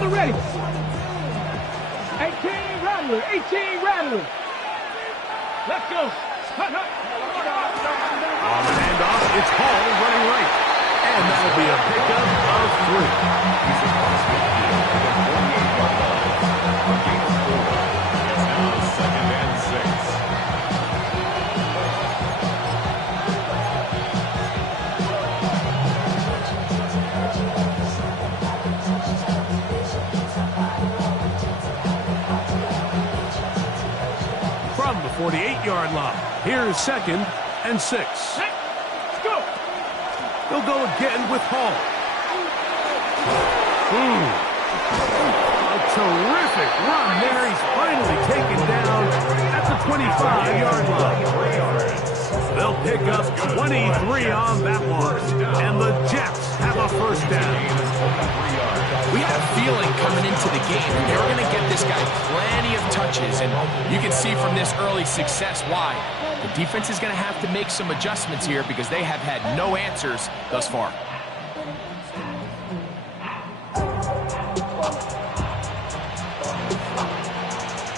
Rattler ready. 18 Rattler. 18 Rattler. Let's go. Hut, hut. On the handoff, it's Hall running right. And that'll be a pickup of 3. He's across midfield at the 48-yard line. A gain of 4. It's now 2nd and 6. From the 48-yard line, here's 2nd and 6. Let's go. They'll go again with Hall. A terrific run there. He's finally taken down at the 25-yard line. They'll pick up 23 on that one. And the Jets have a first down. We had a feeling coming into the game that they were going to get this guy plenty of touches, and you can see from this early success why. The defense is going to have to make some adjustments here because they have had no answers thus far.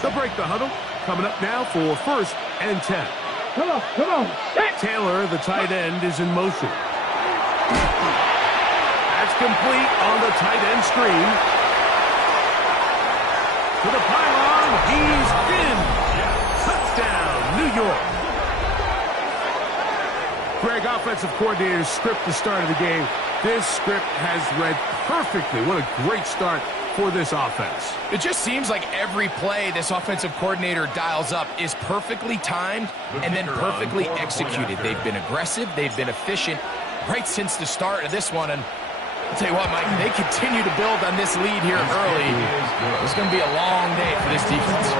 They'll break the huddle. Coming up now for 1st and 10. Come on, come on. Taylor, the tight end, is in motion. That's complete on the tight end screen. To the pylon, he's in. Touchdown, New York. Greg, offensive coordinator's script the start of the game. This script has read perfectly. What a great start for this offense. It just seems like every play this offensive coordinator dials up is perfectly timed and then perfectly executed. They've been aggressive, they've been efficient right since the start of this one. And I'll tell you what, Mike, they continue to build on this lead here early. It's going to be a long day for this defense.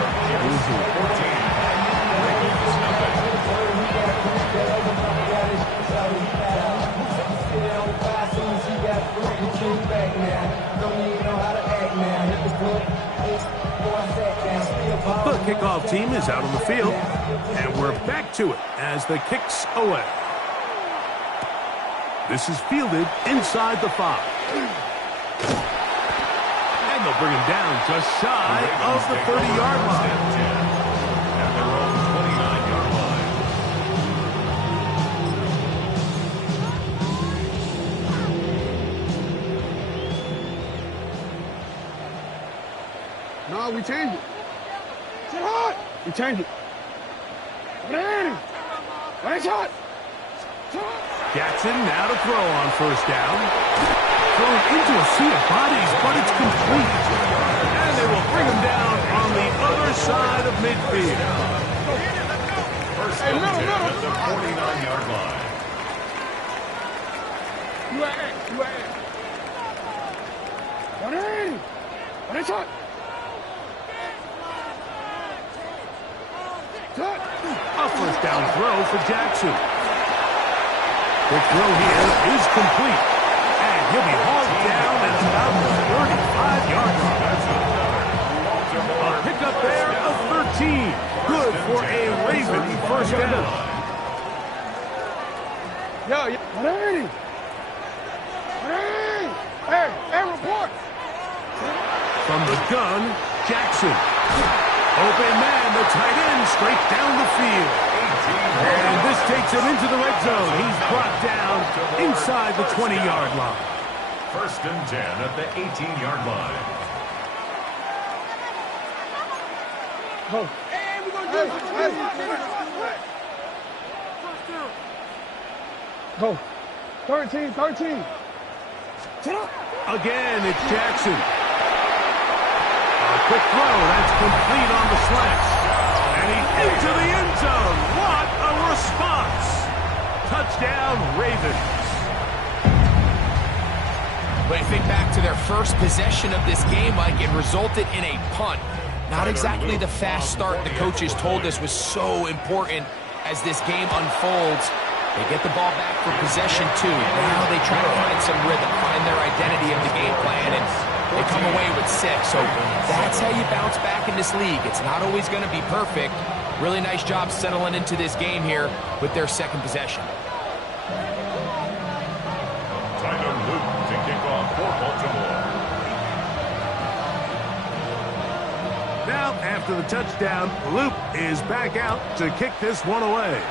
The kickoff team is out on the field, and we're back to it as the kick's away. This is fielded inside the 5. And they'll bring him down just shy of the 30-yard line. At their own 29-yard line. No, we changed it. Sit hard. We changed it. Ready. Right shot. Jackson now to throw on 1st down. Thrown into a sea of bodies, but it's complete. And they will bring him down on the other side of midfield. First and 10 at the 49-yard line. You at. Ready. Right shot. A 1st down throw for Jackson. The throw here is complete. And he'll be hauled down at about the 35-yard line. A pickup there of 13. Good for a Raven 1st down. Yo, ready. Hey, report. From the gun, Jackson. Open man, the tight end, straight down the field. And this takes him into the red zone. He's brought down inside the 20-yard line. 1st and 10 at the 18-yard line. Go. Hey, we're going to do it. Go. 13. Sit up. Again, it's Jackson. A quick throw, that's complete on the slant. And he's into the end zone. What a response. Touchdown, Ravens. When you think back to their first possession of this game, Mike, it resulted in a punt. Not exactly the fast start the coaches told us was so important as this game unfolds. They get the ball back for possession 2. Now they try to find some rhythm, find their identity of the game plan, and they come away with 6. So that's how you bounce back in this league. It's not always going to be perfect. Really nice job settling into this game here with their 2nd possession. Tyler Luke to kick off for Baltimore. After the touchdown, Luke is back out to kick this one away.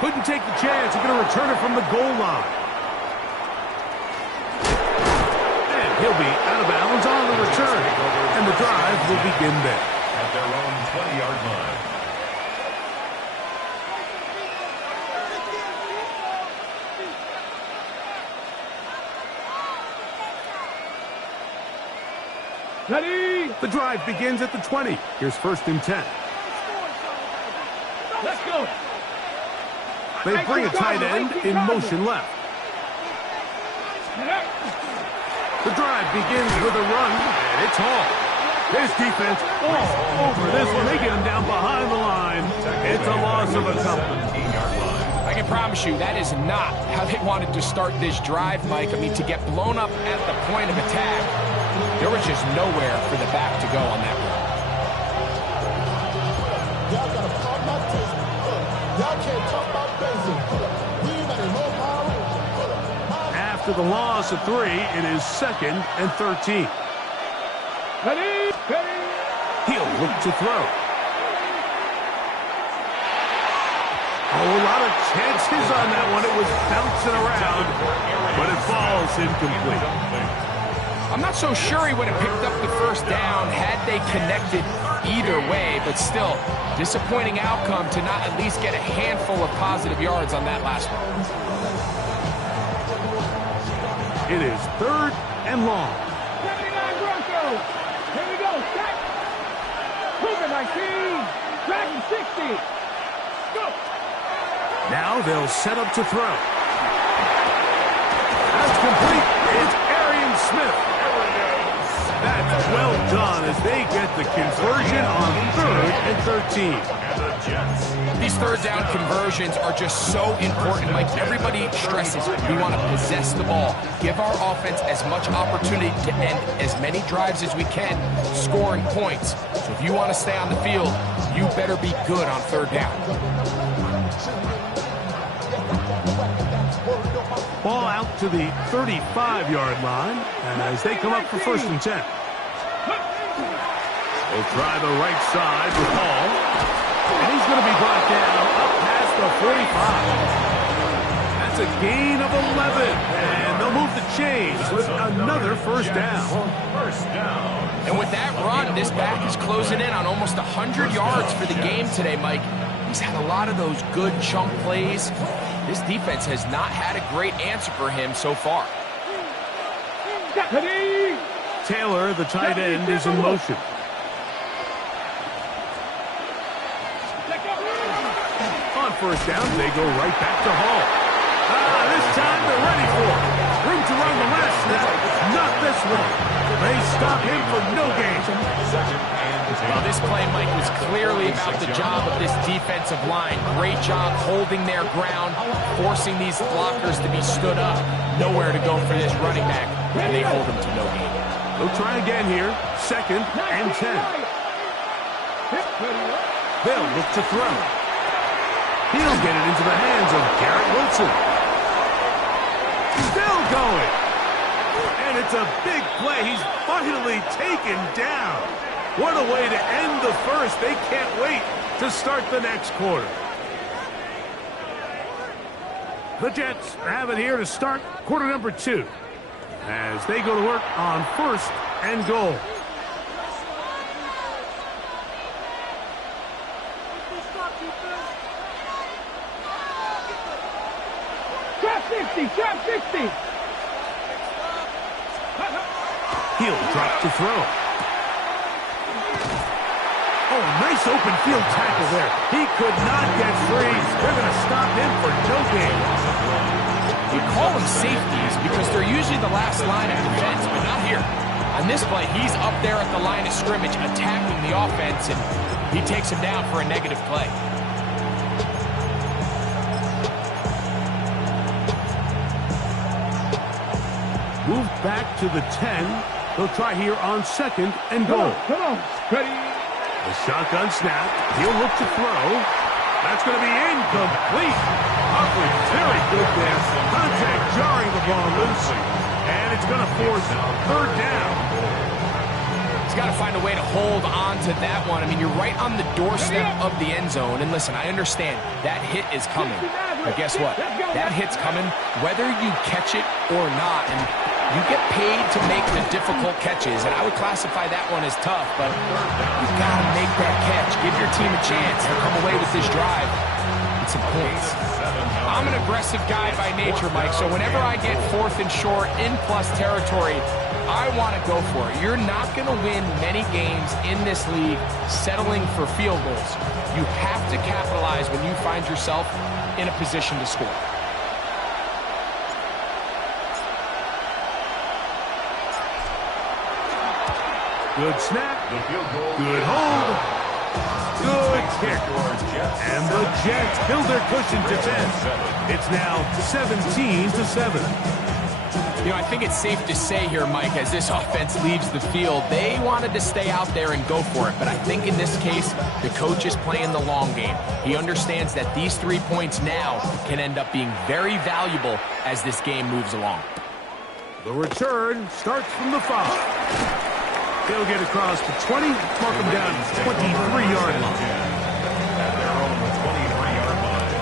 Couldn't take the chance. He's going to return it from the goal line. And he'll be out of bounds on the return. And the drive will begin there. At their own 20-yard line. Ready? The drive begins at the 20. Here's 1st and 10. Let's go. They bring a tight end in motion left. The drive begins with a run, and it's Hall. His defense all over this one. They get him down behind the line. It's a loss of a couple. I can promise you that is not how they wanted to start this drive, Mike. I mean, to get blown up at the point of attack, there was just nowhere for the back to go on that run. Y'all gotta pop my taste. Y'all can't talk about basic. We ain't got no power. After the loss of 3, it is 2nd and 13. Ready? He'll look to throw. Oh, a lot of chances on that one. It was bouncing around, but it falls incomplete. I'm not so sure he would have picked up the first down had they connected either way, but still, disappointing outcome to not at least get a handful of positive yards on that last one. It is 3rd and long. 79 Broncos. Here we go. Set. Moving 19. Dragon 60. Go. Now they'll set up to throw. That's complete. It's Arian Smith. That's well done as they get the conversion on 3rd and 13. These third down conversions are just so important. Like everybody stresses, we want to possess the ball, give our offense as much opportunity to end as many drives as we can, scoring points. So if you want to stay on the field, you better be good on 3rd down. Ball out to the 35-yard line as they come up for 1st and 10. They'll try the right side with Hall. And he's going to be brought down up past the 45. That's a gain of 11. And they'll move the chains with another 1st down. And with that run, this back is closing in on almost 100 yards for the game today, Mike. He's had a lot of those good chunk plays. This defense has not had a great answer for him so far. Taylor, the tight end, is in motion. On 1st down, they go right back to Hall. This time they're ready for it. Room to run the last snap. Not this one. They stop him for no gain. Well, this play, Mike, was clearly about the job of this defensive line. Great job holding their ground, forcing these blockers to be stood up. Nowhere to go for this running back, and they hold him to no gain. They'll try again here. 2nd and 10. They'll look to throw. He'll get it into the hands of Garrett Wilson. Still going. And it's a big play. He's finally taken down. What a way to end the first. They can't wait to start the next quarter. The Jets have it here to start quarter number 2 as they go to work on 1st and goal. Trap 60. He'll drop to throw. Oh, nice open field tackle there. He could not get free. They're going to stop him for no gain. You call them safeties because they're usually the last line of defense, but not here. On this play, he's up there at the line of scrimmage attacking the offense, and he takes him down for a negative play. Move back to the 10. They'll try here on 2nd and goal. Come on. Ready. The shotgun snap. He'll look to throw. That's going to be incomplete. Humphrey, very good there. Contact jarring the ball loose. And it's going to force 3rd down. got to find a way to hold on to that one. I mean, you're right on the doorstep of the end zone. And listen, I understand that hit is coming. But guess what? That hit's coming whether you catch it or not. And you get paid to make the difficult catches. And I would classify that one as tough. But you've got to make that catch. Give your team a chance to come away with this drive with some points. I'm an aggressive guy by nature, Mike. So whenever I get 4th and short in plus territory, I want to go for it. You're not going to win many games in this league settling for field goals. You have to capitalize when you find yourself in a position to score. Good snap. Good hold. Good kick. And the Jets build their cushion to 10. It's now 17-7. You know, I think it's safe to say here, Mike, as this offense leaves the field, they wanted to stay out there and go for it. But I think in this case, the coach is playing the long game. He understands that these 3 points now can end up being very valuable as this game moves along. The return starts from the 5. They'll get across the 20, mark them down 23-yard line. At their own 23-yard line.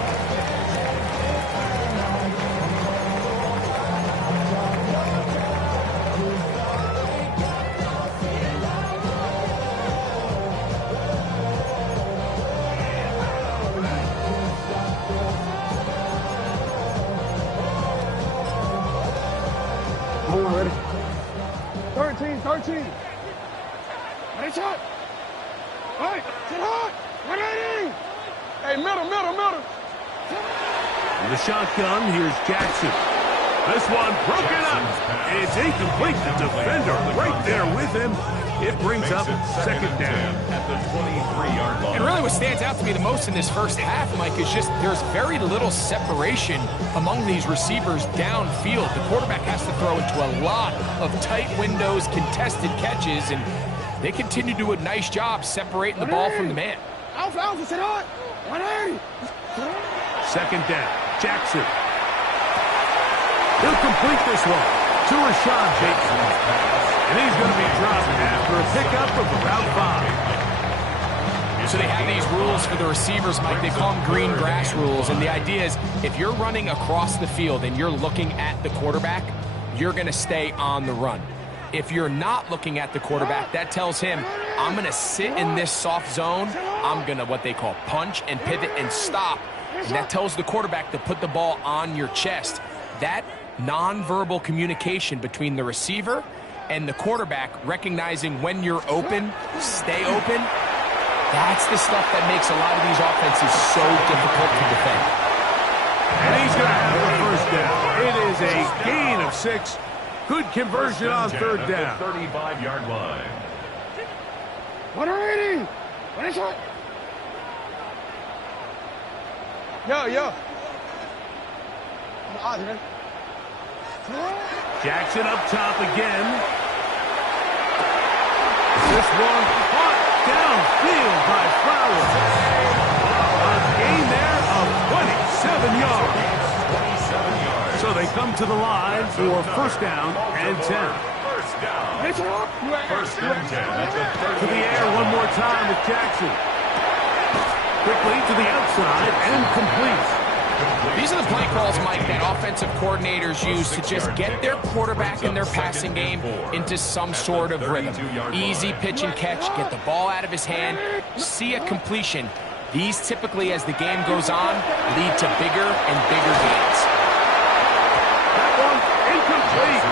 Hold on, ready? 13. Ready, shot. All right, sit hard. 180. Hey, middle. In the shotgun, here's Jackson. This one broken up. It's incomplete. The defender right there with him. It brings up 2nd down. At the 23-yard line. And really what stands out to me the most in this first half, Mike, is just there's very little separation among these receivers downfield. The quarterback has to throw into a lot of tight windows, contested catches, and they continue to do a nice job separating the ball from the man. Alpha, sit hard. 180. 2nd down. Jackson. He'll complete this one to Rashad Bateman. And he's going to be dropped after a pickup of about 5. So they have these rules for the receivers, Mike. They call them green grass rules. And the idea is if you're running across the field and you're looking at the quarterback, you're going to stay on the run. If you're not looking at the quarterback, that tells him, I'm going to sit in this soft zone. I'm going to what they call punch and pivot and stop. And that tells the quarterback to put the ball on your chest. That nonverbal communication between the receiver and the quarterback, recognizing when you're open, stay open, that's the stuff that makes a lot of these offenses so difficult to defend. And he's going to have the 1st down. It is a gain of 6. Good conversion on 3rd down. 35-yard line. 180. Ready, shot. Yo. Jackson up top again. This one caught downfield by Flowers. A gain there of 27 yards. So they come to the line for 1st down and 10. First down. First and 10. That's a third. To the air one more time with Jackson. Quickly to the outside and complete. These are the play calls, Mike, that offensive coordinators use to just get their quarterback and their passing game into some sort of rhythm. Easy pitch and catch, get the ball out of his hand, see a completion. These typically, as the game goes on, lead to bigger and bigger gains. That one incomplete.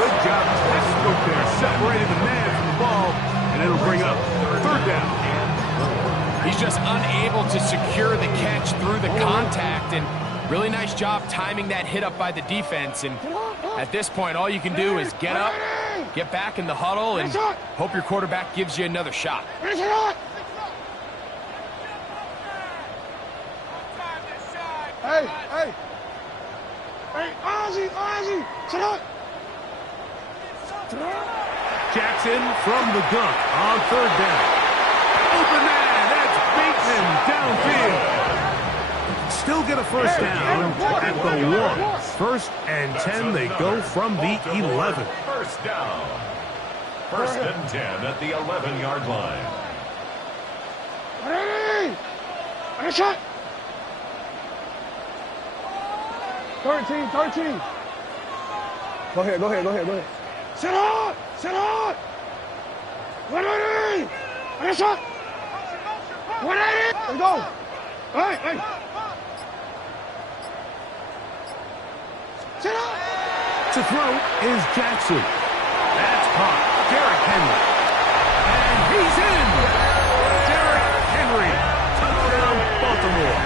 Good job, textbook there, separating the man from the ball, and it'll bring up 3rd down. He's just unable to secure the catch through the contact, and really nice job timing that hit up by the defense. And at this point, all you can do is get up, get back in the huddle, and hope your quarterback gives you another shot. Hey, Ozzy, sit up. Jackson from the gun on 3rd down. Open man, that's Bateman downfield. Still get a 1st down at the 1. 1st and 10, they go from the 11. First down. First and 10 at the 11-yard line. Ready! On a shot! 13. Go ahead. Sit on! 180! On a shot! 180! Let's go! Hey! Sit on! To throw is Jackson. That's caught. Derrick Henry. And he's in! Derrick Henry. Touchdown, Baltimore.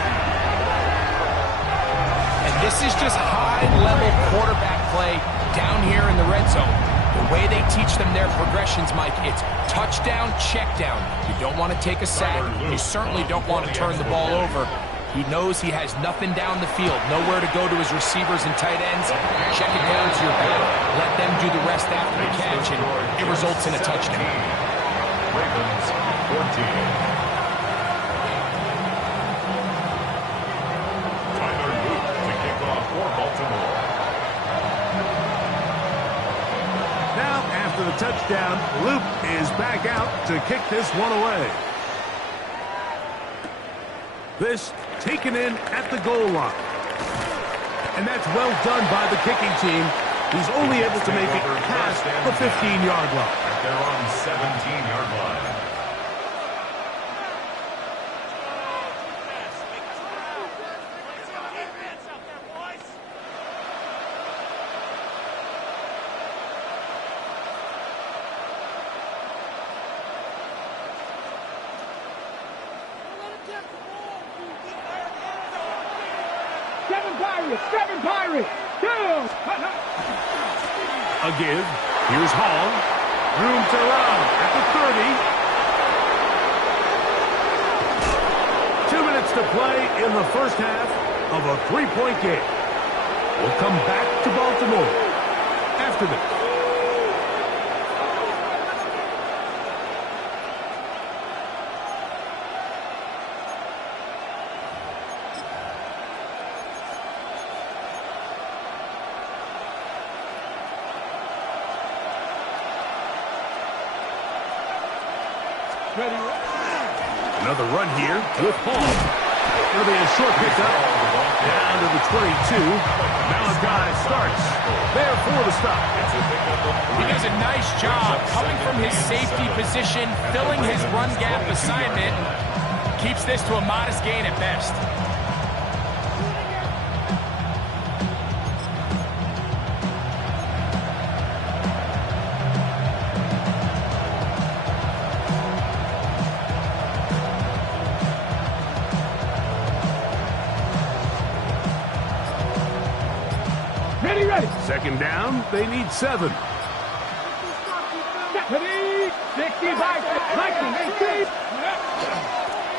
And this is just high-level quarterback play down here in the red zone. The way they teach them their progressions, Mike, it's touchdown, check down. You don't want to take a sack. You certainly don't want to turn the ball over. He knows he has nothing down the field, nowhere to go to his receivers and tight ends. Check it down to your back. Let them do the rest after the catch, and it results in a touchdown. Ravens 14. Tyler Luke to kick off for Baltimore. Now, after the touchdown, Luke is back out to kick this one away. This taken in at the goal line. And that's well done by the kicking team. He's only able to make it past the 15-yard line. They're on 17-yard line. Seven Pirates! Down! A give. Here's Hall. Room to run at the 30. 2 minutes to play in the first half of a 3-point game. We'll come back to Baltimore after this. Another run here with Hall. It'll be a short pickup. Down to the 22. Malachi starts there for the stop. He does a nice job coming from his safety position, filling his run gap assignment. Keeps this to a modest gain at best. Ready. Second down, they need 7. 60 by 19.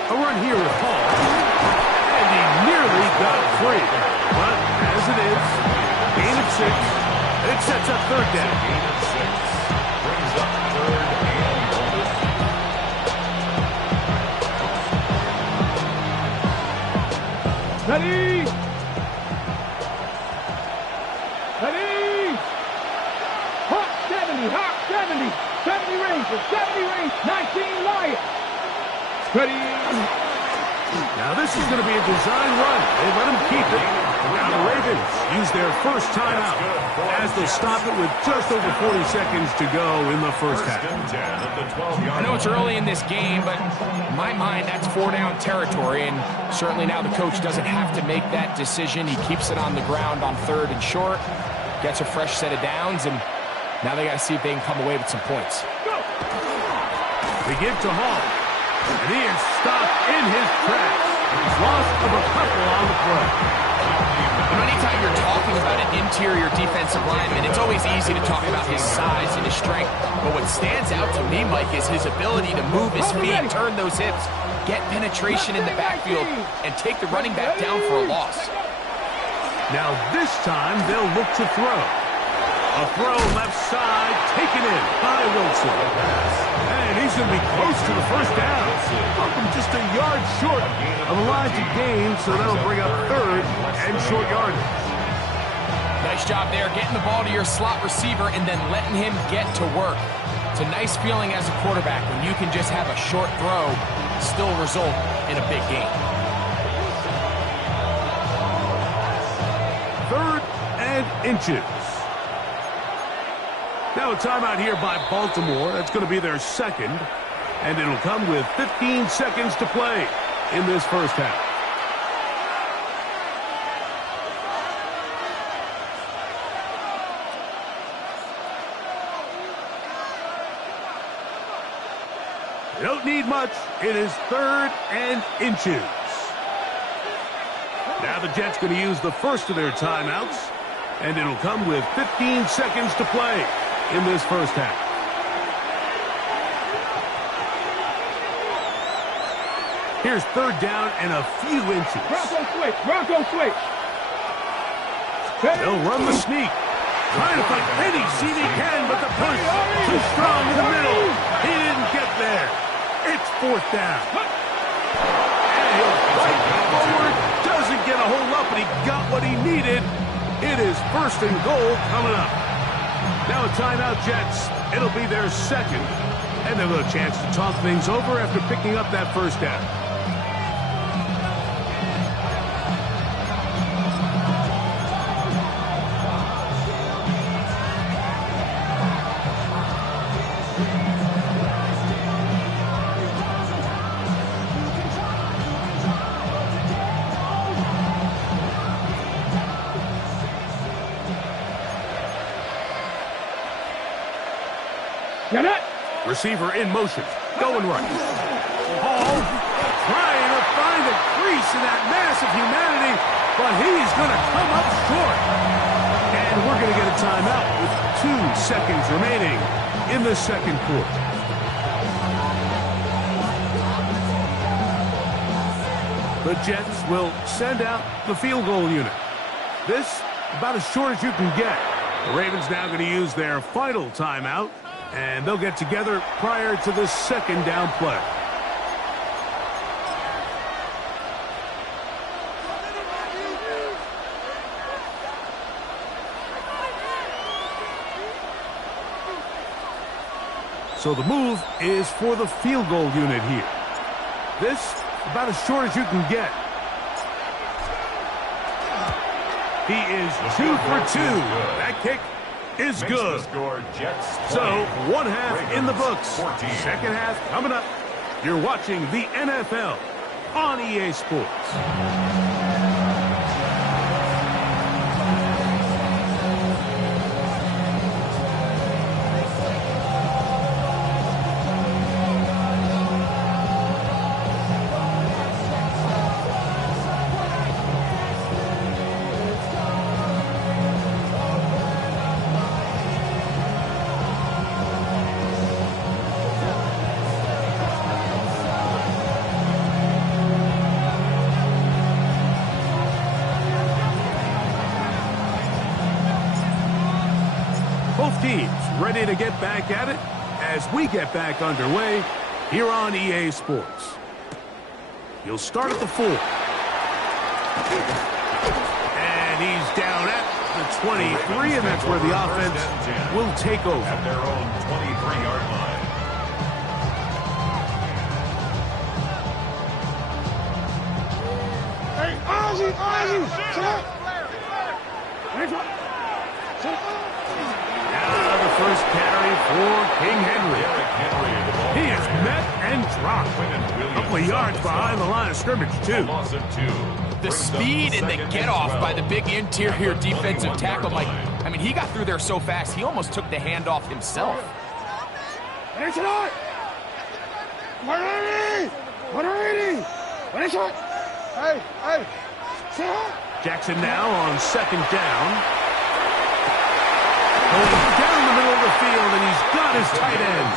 A run here with Hall. And he nearly got free. But as it is, gain of 6. It sets up third down. Gain of 6. Brings up third and goal. Ready. Hot 70. 70 range. 19 Lions. Ready. Now this is going to be a design run. They let him keep it. Now the Ravens use their first timeout as they stop it with just over 40 seconds to go in the first half. I know it's early in this game, but in my mind, that's 4-down territory, and certainly now the coach doesn't have to make that decision. He keeps it on the ground on 3rd and short, gets a fresh set of downs, and now they got to see if they can come away with some points. They give to Hall, and he is stopped in his tracks. He's lost of a couple on the play. Anytime you're talking about an interior defensive lineman, it's always easy to talk about his size and his strength. But what stands out to me, Mike, is his ability to move his feet, turn those hips, get penetration in the backfield, and take the running back down for a loss. Now this time they'll look to throw. A throw left side, taken in by Wilson. And he's going to be close to the first down. Up him just a yard short of the line to gain, so that'll bring up 3rd and short yardage. Nice job there, getting the ball to your slot receiver and then letting him get to work. It's a nice feeling as a quarterback when you can just have a short throw still result in a big game. 3rd and inches. Now a timeout here by Baltimore. That's going to be their 2nd. And it'll come with 15 seconds to play in this first half. You don't need much. It is 3rd and inches. Now the Jets going to use the first of their timeouts. And it'll come with 15 seconds to play in this first half. Here's 3rd down and a few inches. Bronco switch. They'll run the sneak. Trying to find any seam he can, but the push too strong in the middle. He didn't get there. It's 4th down. And he'll fight forward. Doesn't get a whole up, but he got what he needed. It is 1st and goal coming up. Now a timeout, Jets. It'll be their 2nd. And they'll have a chance to talk things over after picking up that 1st down. Receiver in motion, going right. Hall trying to find a crease in that mass of humanity, but he's going to come up short. And we're going to get a timeout with 2 seconds remaining in the 2nd quarter. The Jets will send out the field goal unit. This about as short as you can get. The Ravens now going to use their final timeout. And they'll get together prior to the 2nd down play. So the move is for the field goal unit here. This about as short as you can get. He is 2 for 2. That kick is good. So 1 half in the books. 2nd half coming up. You're watching the NFL on EA Sports. Both teams ready to get back at it as we get back underway here on EA Sports. He'll start at the 4. And he's down at the 23, and that's where the offense will take over. At their own 23-yard line. Hey, Ozzy, Now the first carry for King Henry. He is met and dropped. A couple of yards behind the line of scrimmage, too. The speed and the get-off by the big interior defensive tackle, Mike. I mean, he got through there so fast, he almost took the handoff himself. Jackson now on 2nd down. Going down the middle of the field, and he's got his tight end.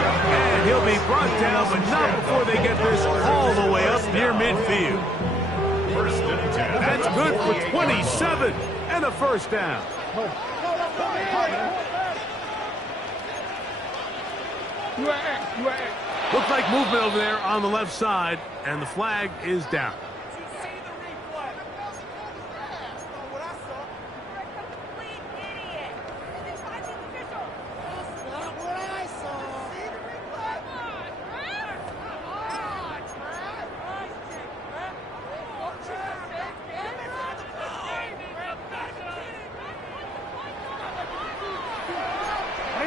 And he'll be brought down, but not before they get this all the way up near midfield. That's good for 27 and a 1st down. Looks like movement over there on the left side, and the flag is down.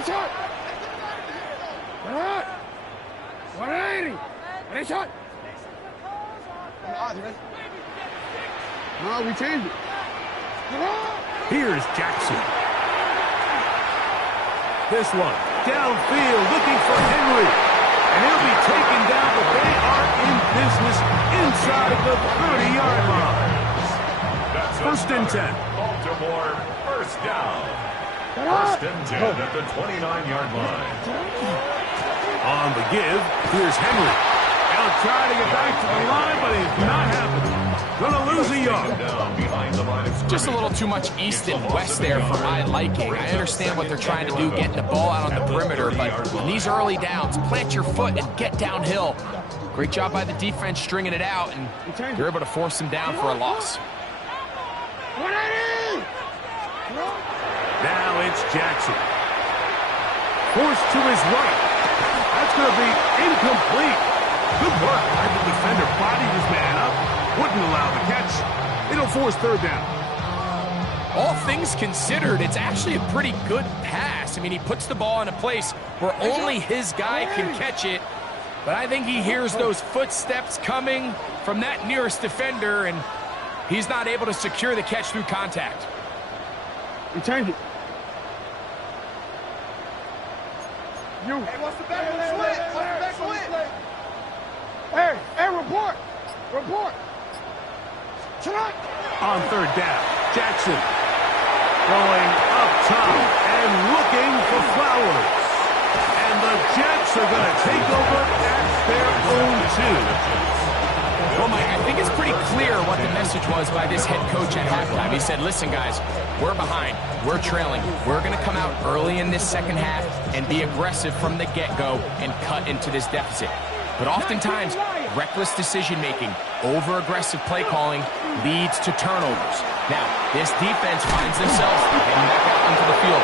Ready shot. Get hot. 180. Ready shot. No, we changed it. Here's Jackson. This one, downfield, looking for Henry. And he'll be taken down, but they are in business inside the 30-yard line. First and 10. Baltimore, first down. First and 10 at the 29-yard line. On the give, here's Henry. They'll try to get back to the line, but it's not happening. Gonna lose a yard. Down behind the line of scrimmage. Just a little too much east and west there for my liking. I understand what they're trying to do, getting the ball out on the perimeter, but in these early downs, plant your foot and get downhill. Great job by the defense stringing it out, and you're able to force them down for a loss. Now it's Jackson. Forced to his right. That's going to be incomplete. Good work by the defender. Bodied his man up. Wouldn't allow the catch. It'll force third down. All things considered, it's actually a pretty good pass. I mean, he puts the ball in a place where only his guy can catch it. But I think he hears those footsteps coming from that nearest defender, and he's not able to secure the catch through contact. We changed it. You. Hey, what's the back slit? What's the back slit? Hey, report. Report. Tonight. On third down, Jackson going up top and looking for Flowers. And the Jets are going to take over at their own 2. Well, Mike, I think it's pretty clear what the message was by this head coach at halftime. He said, listen, guys, we're behind. We're trailing. We're going to come out early in this second half and be aggressive from the get-go and cut into this deficit. But oftentimes, reckless decision-making, over-aggressive play calling leads to turnovers. Now, this defense finds themselves heading back out into the field a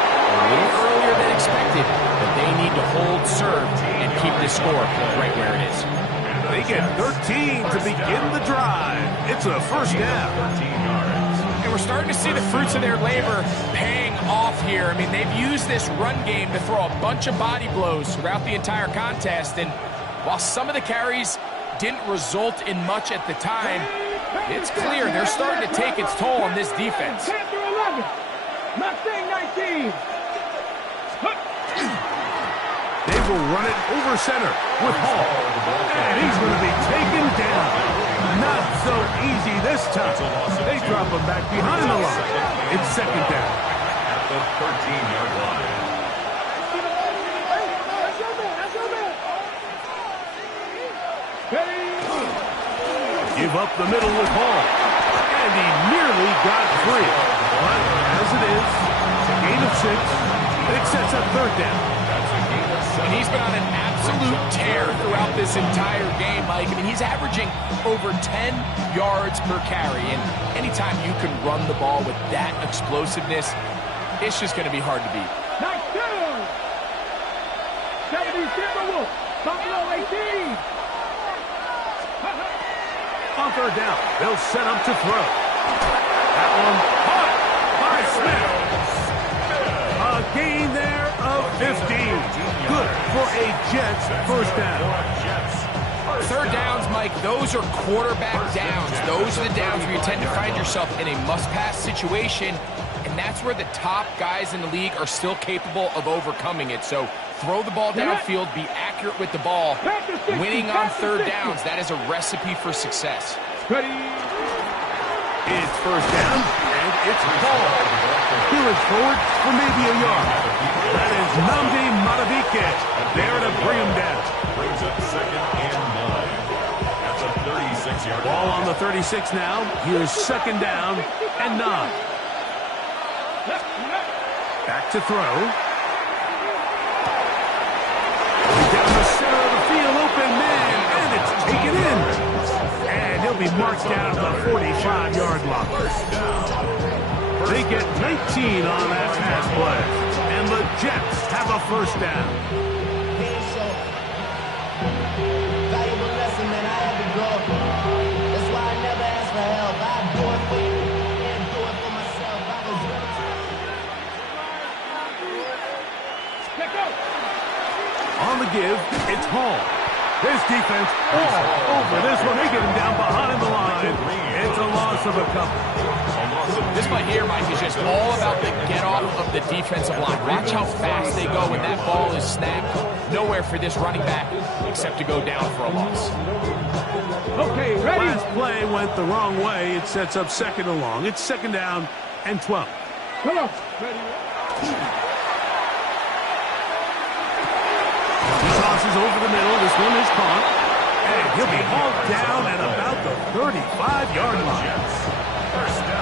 little earlier than expected, but they need to hold serve and keep this score right where it is. They get 13 to begin the drive. It's a first down. And we're starting to see the fruits of their labor paying off here. I mean, they've used this run game to throw a bunch of body blows throughout the entire contest, and while some of the carries didn't result in much at the time, it's clear they're starting to take its toll on this defense. 10 through 11. Mustang 19. They will run it over center with Hall. And he's going to be taken down. Not so easy this time. They drop him back behind the line. It's second down. At the 13-yard line. Give up the middle with Hall. And he nearly got free. But as it is, it's a gain of 6. It sets up third down. And he's been on an absolute tear throughout this entire game, Mike. I mean, he's averaging over 10 yards per carry. And anytime you can run the ball with that explosiveness, it's just going to be hard to beat. Nice down. 70 Timberwolves. Buffalo 18. On third down, they'll set up to throw. That one caught by Smith. A gain there of 15. Good for a Jets first down. Third downs, Mike, those are quarterback downs. Those are the downs where you tend to find yourself in a must-pass situation, and that's where the top guys in the league are still capable of overcoming it. So throw the ball downfield, be accurate with the ball. Winning on third downs, that is a recipe for success. It's first down, and it's Ball. Healing forward for maybe a yard. That is Nnamdi Madubuike there to bring him down. Brings up second and 9. At the 36-yard line. Ball on the 36 now. Here's second down and 9. Back to throw. Down the center of the field, open man, and it's taken in. And he'll be marched down to the 45-yard line. They get 19 on that pass play, and the Jets have a first down. Valuable lesson, man. I had to grow. That's why I never ask for help. I do it for you and do it for myself. I was ready. on the give. It's Hall. This defense all over this one. They get him down behind the line. It's a loss of a couple. This play here, Mike, is just all about the get-off of the defensive line. Watch how fast they go when that ball is snapped. Nowhere for this running back except to go down for a loss. Okay, ready? Last play went the wrong way. It sets up second and long. It's second down and 12. Come on. Ready? He tosses over the middle. This one is caught. And he'll be hauled down at about the 35-yard line.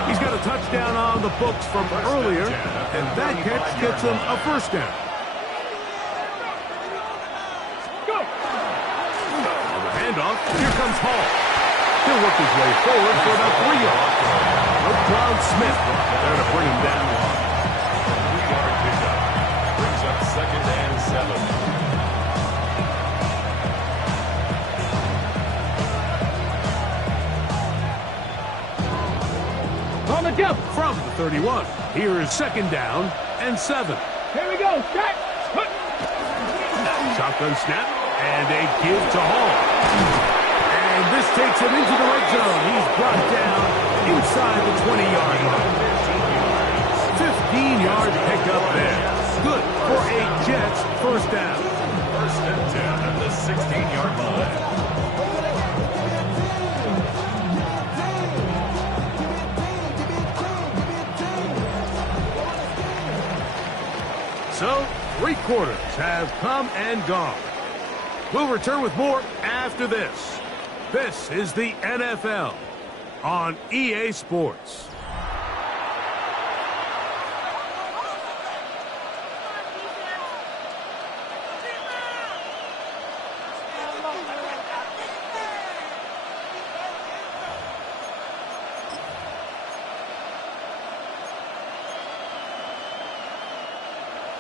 He's got a touchdown on the books from earlier, and that catch gets him a first down. Go. On the handoff, here comes Hall. He'll work his way forward for about 3 yards. Brown Smith there to bring him down. 3-yard pickup. Brings up second and 7. On the jump. From the 31, here is second down and 7. Here we go. Shot. Shotgun snap, and a give to Hall. And this takes him into the red zone. He's brought down inside the 20-yard line. 15-yard pickup there. Good for a Jets first down. First and 10 at the 16-yard line. So, 3 quarters have come and gone. We'll return with more after this. This is the NFL on EA Sports.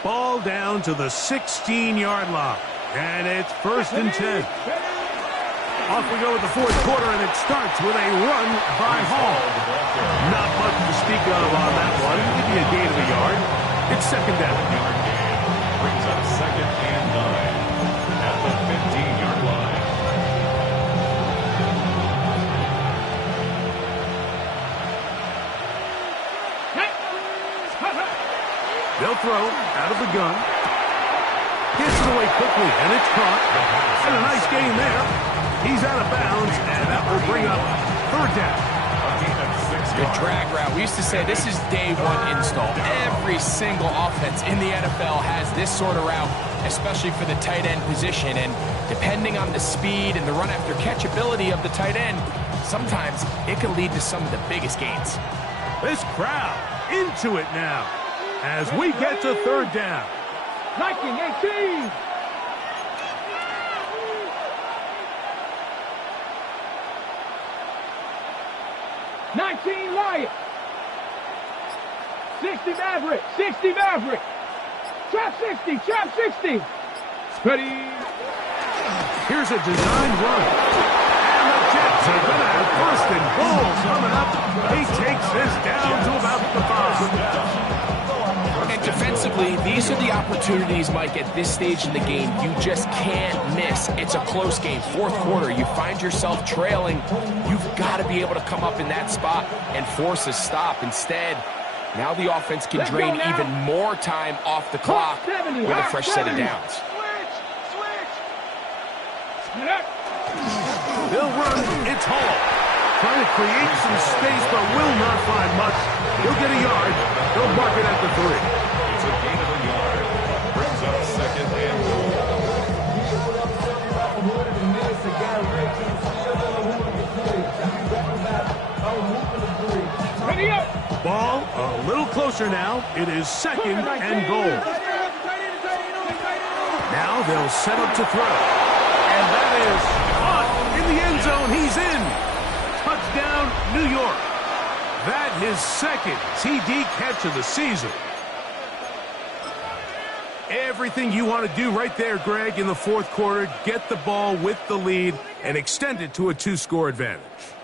Ball down to the 16-yard line, and it's first and 10. Off we go with the fourth quarter, and it starts with a run by Hall. Not much to speak of on that one. Maybe a gain of a yard. It's second down. Yard gain. Brings up second and 9 at the 15-yard line. They'll throw out of the gun. Gets it away quickly, and it's caught. And a nice gain there. He's out of bounds, and that will bring up third down. Good drag route. We used to say this is day one install. Every single offense in the NFL has this sort of route, especially for the tight end position. And depending on the speed and the run after catch ability of the tight end, sometimes it can lead to some of the biggest gains. This crowd into it now as we get to third down. Liking 18. Lion. 60 Maverick. 60 Maverick. Trap 60. Trap 60. Ready. Here's a design run. And the Jets are going to have first and goal coming up. He takes this down to about the 5. And defensively, these are the opportunities, Mike, at this stage in the game you just can't miss. It's a close game. Fourth quarter, you find yourself trailing. You've got to be able to come up in that spot and force a stop. Instead, now the offense can drain even more time off the clock with a fresh set of downs. They'll run. It's Hall. Trying to create some space, but will not find much. He'll get a yard. They'll mark it at the 3. It's a gain of a yard. Brings up second and goal. Ready up. Ball a little closer now. It is second and goal. Now they'll set up to throw. And that is caught in the end zone. He's in. Touchdown, New York. That his second TD catch of the season. Everything you want to do right there, Greg, in the fourth quarter. Get the ball with the lead and extend it to a 2-score advantage.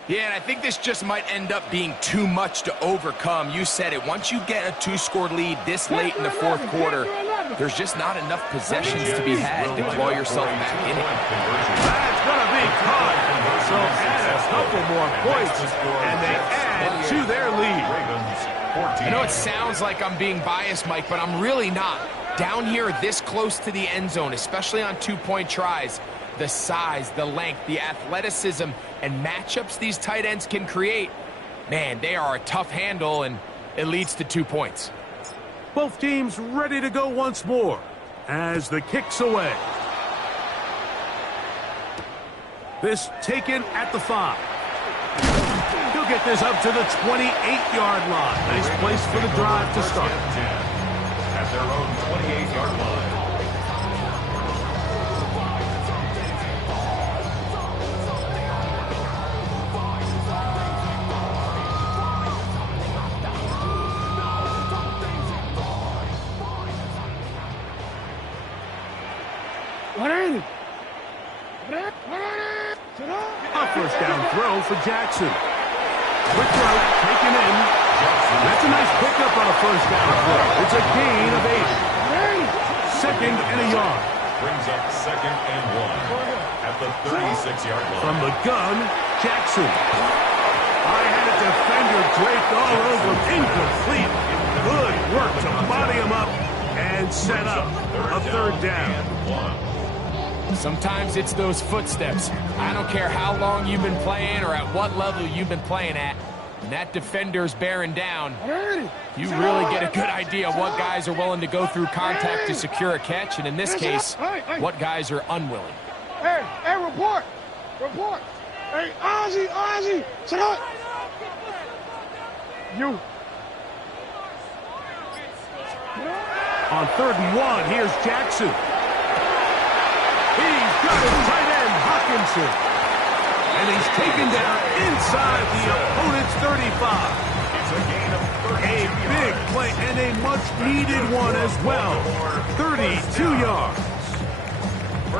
Yeah, and I think this just might end up being too much to overcome. You said it. Once you get a 2-score lead this late in the fourth quarter, There's just not enough possessions to be had to claw yourself back in it. That's going to be caught. So add a couple more points, and they add to their lead. I know it sounds like I'm being biased, Mike, but I'm really not. Down here this close to the end zone, especially on two-point tries, the size, the length, the athleticism, and matchups these tight ends can create, man, they are a tough handle, and it leads to 2 points. Both teams ready to go once more as the kick's away. This taken at the 5. He'll get this up to the 28-yard line. Nice place for the drive to start. At their own 28-yard line. A first down throw for Jackson. Quick throw, taken in. That's a nice pickup on a first down throw. It's a gain of 8. Second and a yard. Brings up 2nd and 1 at the 36-yard line. From the gun, Jackson. I had a defender draped all over him. Incomplete. Good work to body him up and set up a third down. Sometimes it's those footsteps. I don't care how long you've been playing or at what level you've been playing at. When that defender's bearing down, you really get a good idea of what guys are willing to go through contact to secure a catch, and in this case, what guys are unwilling. Hey, report! Report! Hey, Ozzy! Sit up! You. On 3rd and 1, here's Jackson. He's got his tight end, Hawkinson. And he's taken down inside the opponent's 35. It's a gain of 32 A big play and a much-needed one as well. 32 yards.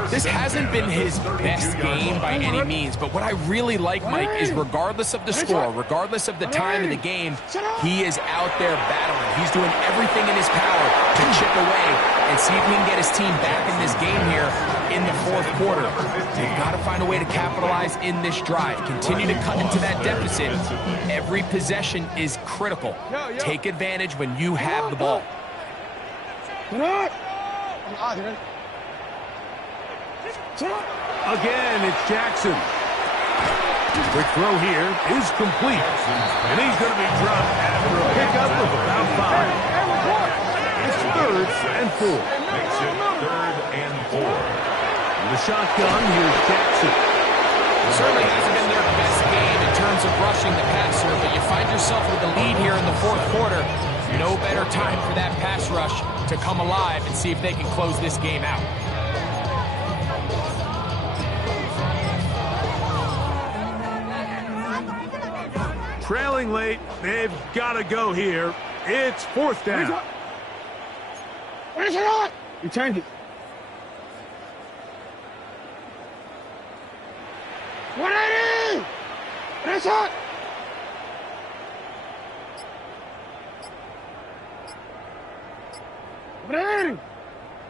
This hasn't been his best game by any means, but what I really like, Mike, is regardless of the score, regardless of the time of the game, he is out there battling. He's doing everything in his power to chip away and see if he can get his team back in this game here in the 4th quarter. They've got to find a way to capitalize in this drive. Continue to cut into that deficit. Every possession is critical. Take advantage when you have the ball. Again, it's Jackson. Quick throw here is complete. And he's going to be dropped after a pickup of about 5. It's 3rd and 4. Makes it 3rd and 4. In the shotgun, here's Jackson. Certainly hasn't been their best game in terms of rushing the passer, but you find yourself with the lead here in the 4th quarter. No better time for that pass rush to come alive and see if they can close this game out. Trailing late, they've got to go here. It's 4th down. Where's it on? You change it. What it is? Where's it?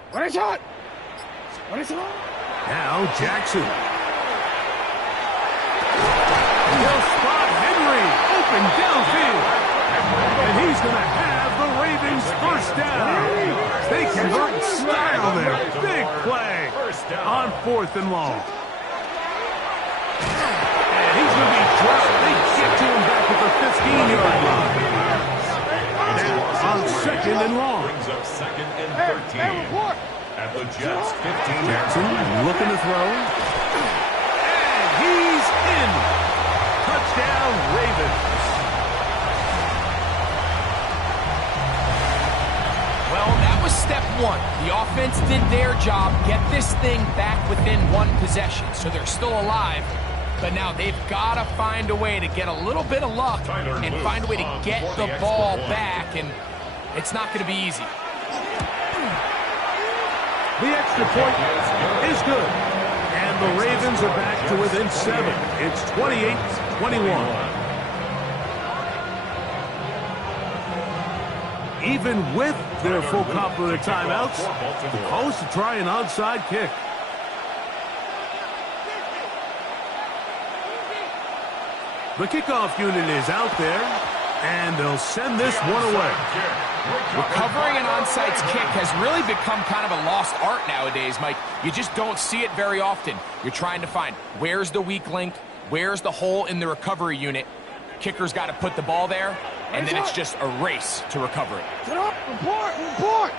What is it? What is it on? Now Jackson. He'll spot Henry open downfield. And he's going to have the Ravens first down. They convert in style there. Big play on 4th and long. And he's going to be dropped. They get to him back at the 15-yard line. Now on 2nd and long. Brings up 2nd and 13. At the Jets' 15. Jackson looking to throw. And he's in. Touchdown, Ravens. Well, that was step 1. The offense did their job, get this thing back within 1 possession, so they're still alive. But now they've got to find a way to get a little bit of luck and find a way to get the ball back, and it's not going to be easy. The extra point is good. And the Ravens are back to within 7. It's 28-21. Even with their full complement of timeouts, the call is to try an onside kick. The kickoff unit is out there, and they'll send this one away. Recovering an onside kick has really become kind of a lost art nowadays, Mike. You just don't see it very often. You're trying to find where's the weak link, where's the hole in the recovery unit. Kicker's got to put the ball there, and then it's just a race to recover it. Get up! Report!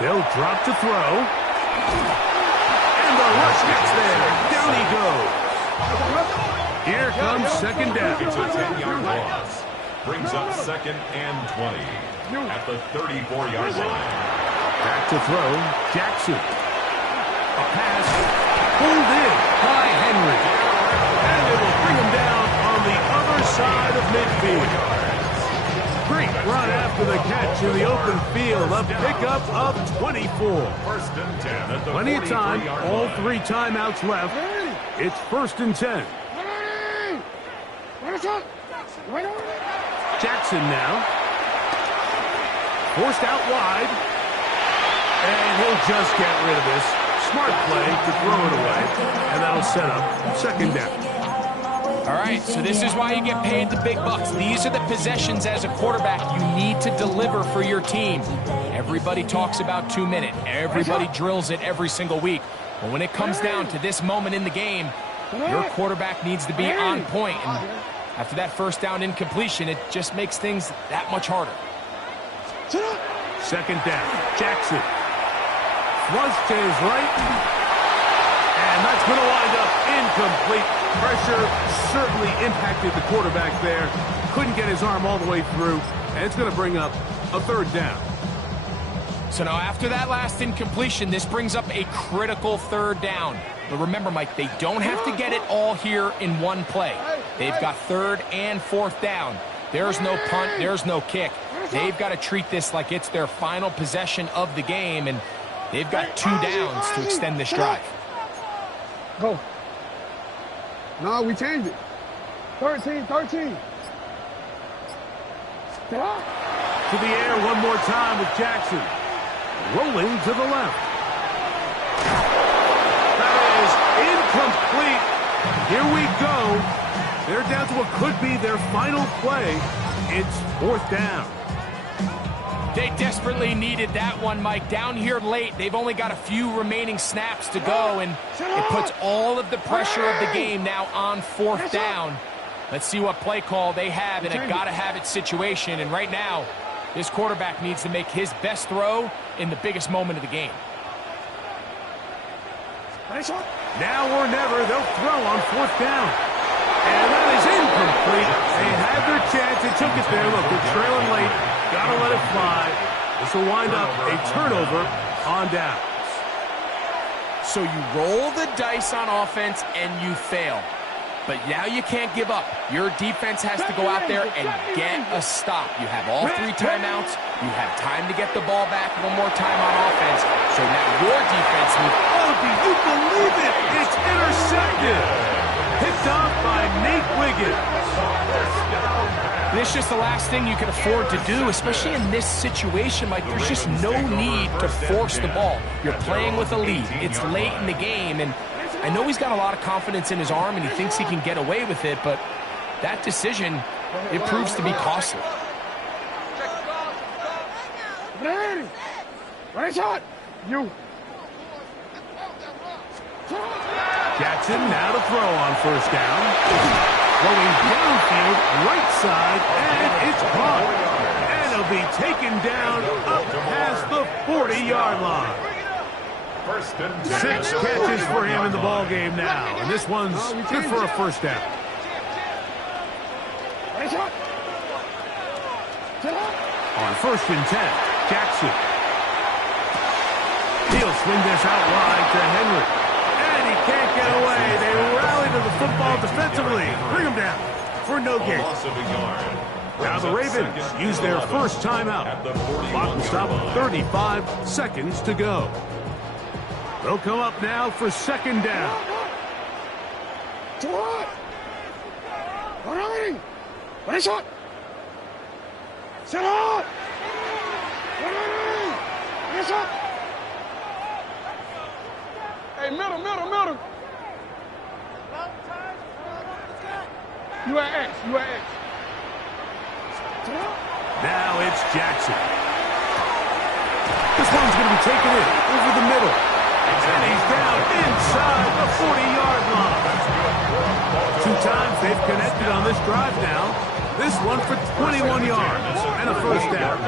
They'll drop to throw. And the rush gets there. Down he goes. Here comes second down. It's a 10-yard loss. Brings up 2nd and 20 at the 34-yard line. Back to throw. Jackson. A pass. Pulled in by Henry. And it will bring him down on the other side of midfield. Great run after the catch in the open field. A pickup of 24. 1st and 10 at the Plenty of time. 43-yard All line. 3 timeouts left. It's 1st and 10. Jackson now. Forced out wide. And he'll just get rid of this. Smart play to throw it away. And that'll set up 2nd down. All right, so this is why you get paid the big bucks. These are the possessions as a quarterback you need to deliver for your team. Everybody talks about 2 minute. Everybody drills it every single week. But when it comes down to this moment in the game, your quarterback needs to be on point. And after that first down incompletion, it just makes things that much harder. 2nd down. Jackson. Flush to his right. And that's going to wind up incomplete. Pressure certainly impacted the quarterback there. Couldn't get his arm all the way through. And it's going to bring up a 3rd down. So now after that last incompletion, this brings up a critical 3rd down. But remember, Mike, they don't have to get it all here in one play. They've got 3rd and 4th down. There's no punt. There's no kick. They've got to treat this like it's their final possession of the game, and they've got 2 downs to extend this drive. Go. No, we changed it. 13. Get up. To the air one more time with Jackson. Rolling to the left. That is incomplete. Here we go. They're down to what could be their final play. It's 4th down. They desperately needed that one, Mike. Down here late, they've only got a few remaining snaps to go, and it puts all of the pressure of the game now on 4th down. Let's see what play call they have in a gotta-have-it situation, and right now, this quarterback needs to make his best throw in the biggest moment of the game. Now or never, they'll throw on 4th down. And that is incomplete. They had their chance. They took it there. Look, they're trailing late. Gotta let it fly. This will wind up a turnover on downs. So you roll the dice on offense and you fail. But now you can't give up. Your defense has to go out there and get a stop. You have all 3 timeouts. You have time to get the ball back one more time on offense. So now your defense needs... Oh, do you believe it? It's intercepted. Picked off by Nate Wiggins. This is just the last thing you can afford to do, especially in this situation, Mike. There's just no need to force the ball. You're playing with a lead. It's late in the game, and I know he's got a lot of confidence in his arm, and he thinks he can get away with it, but that decision, it proves to be costly. You. Jackson now to throw on 1st down. Throwing downfield, right side, and it's caught. And it'll be taken down up past the 40-yard line. 6 catches for him in the ball game now, and this one's good for a 1st down. On 1st and 10, Jackson. He'll swing this out wide to Henry. And he can't get away. They rally to the football defensively. Bring him down for no gain. Now the Ravens use their first timeout. Clock will stop at 35 seconds to go. They'll come up now for 2nd down. Sit up! Yes, up! Hey, middle. You at X. Now it's Jackson. This one's going to be taken in over the middle. And he's down inside the 40-yard line. 2 times they've connected on this drive now. This one for 21 yards and a first down.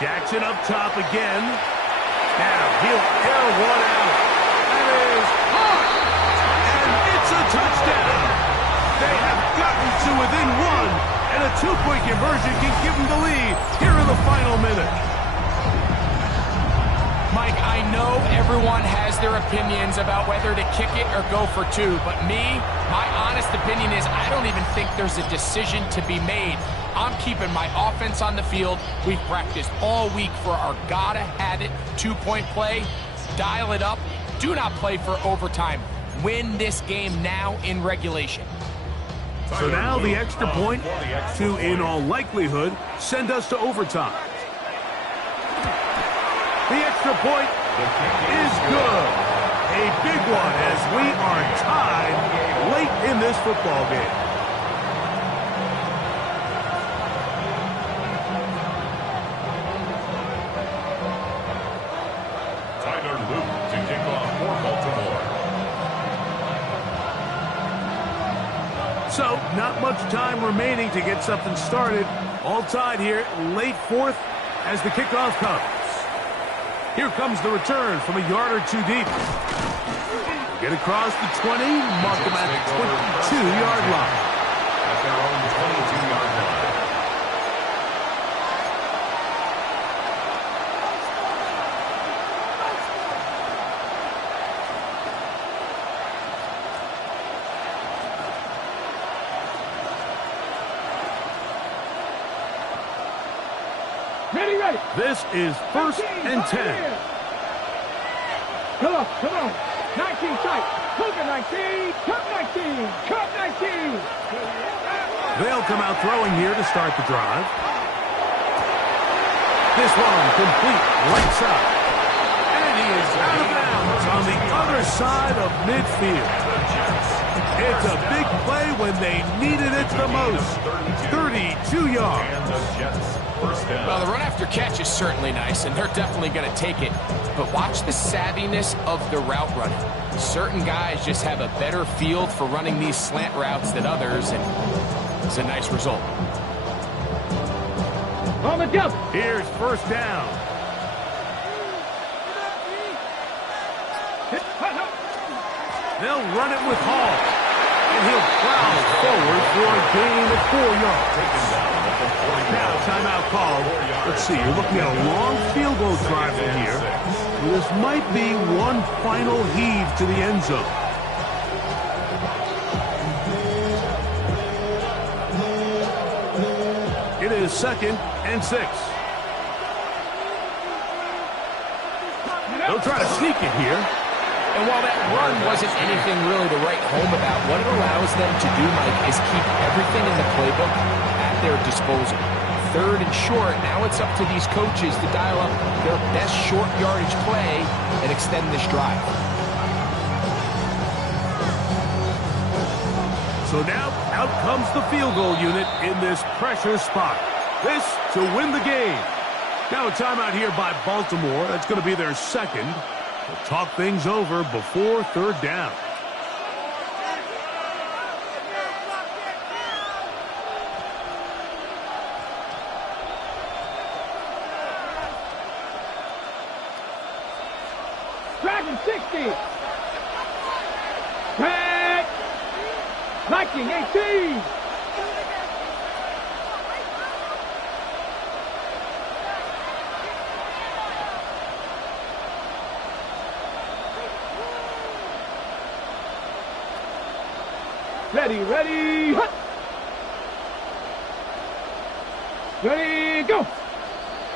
Jackson up top again. Now he'll air one out. That is hot. And it's a touchdown. They have gotten to within 1. And a 2-point conversion can give them the lead here in the final minute. Mike, I know everyone has their opinions about whether to kick it or go for 2, but my honest opinion is I don't even think there's a decision to be made. I'm keeping my offense on the field. We've practiced all week for our gotta-have-it 2-point play. Dial it up. Do not play for overtime. Win this game now in regulation. So now the extra point to, in all likelihood, send us to overtime. The extra point is good. A big one as we are tied late in this football game. Tyler Luke to kick off for Baltimore. So, not much time remaining to get something started. All tied here, late 4th as the kickoff comes. Here comes the return from a yard or 2 deep. Get across the 20, mark them at the 22-yard line. At their own 22-yard line. Ready. This is 1st and 10. Come on. 19 tight. Hook 19. Cut 19. They'll come out throwing here to start the drive. This one complete right side. And he is out of bounds on the other side of midfield. It's a big play when they needed it the most. 32 yards. And the Jets first down. Well, the run after catch is certainly nice, and they're definitely going to take it. But watch the savviness of the route running. Certain guys just have a better field for running these slant routes than others, and it's a nice result. On the jump. Here's first down. They'll run it with Hall. And he'll plow forward for a gain of 4 yards. Now, timeout called. Let's see, you're looking at a long field goal drive from here. This might be one final heave to the end zone. It is 2nd and 6. They'll try to sneak it here. And while that run wasn't anything really to write home about, what it allows them to do, Mike, is keep everything in the playbook at their disposal. 3rd and short, now it's up to these coaches to dial up their best short yardage play and extend this drive. So now out comes the field goal unit in this pressure spot. This to win the game. Now a timeout here by Baltimore. That's going to be their 2nd. We'll talk things over before 3rd down. Dragon 60. Drag. Viking 18. Ready, hut. Ready, go.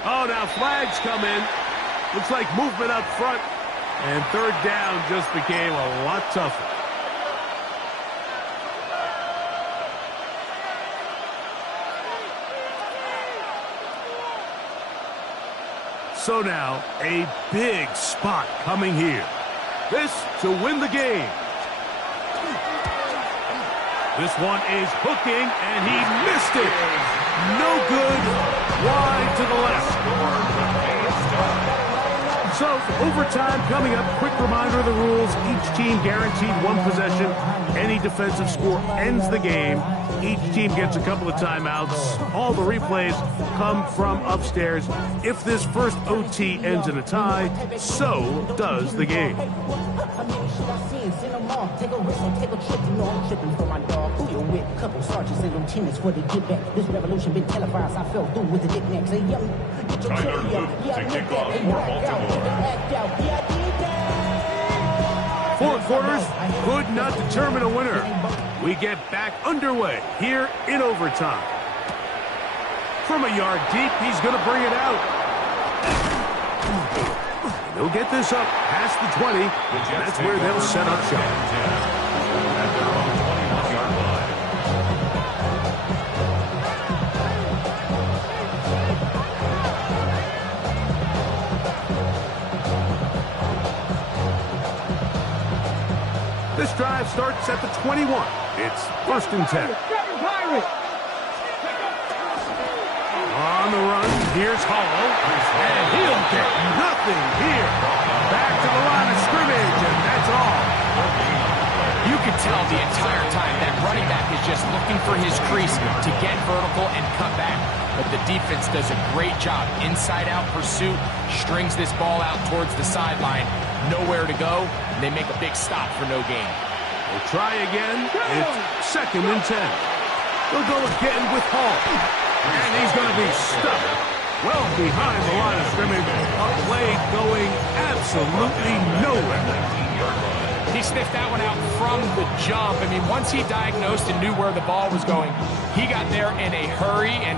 Oh, now flags come in. Looks like movement up front. And 3rd down just became a lot tougher. So now, a big spot coming here. This to win the game. This one is hooking, and he missed it. No good. Wide to the left. So, overtime coming up. Quick reminder of the rules. Each team guaranteed one possession. Any defensive score ends the game. Each team gets a couple of timeouts. All the replays come from upstairs. If this first OT ends in a tie, so does the game. Take a risk, take a trip, you know I'm tripping for my dog. Who you with? Couple sergeants and lieutenants for the get back. This revolution been televised, I fell through with the knickknacks. Hey, young, get your Tyler tail Luke yeah, to I kick that. off Hey, for act out, Baltimore. act out, yeah, I did that. Four quarters could not determine a winner. We get back underway here in overtime. From a yard deep, he's going to bring it out. They'll get this up past the 20. That's where they'll set up shop. At their own 21-yard line. This drive starts at the 21. It's 1st and 10. On the run, here's Hall, and he'll get nothing here. Back to the line of scrimmage, and that's all. You can tell the entire time that running back is just looking for his crease to get vertical and cut back. But the defense does a great job. Inside-out pursuit, strings this ball out towards the sideline. Nowhere to go, and they make a big stop for no gain. We'll try again. It's 2nd and 10. They'll go again with Hall. And he's going to be stuck well behind the line of scrimmage. A play going absolutely nowhere. He sniffed that one out from the jump. I mean, once he diagnosed and knew where the ball was going, he got there in a hurry, and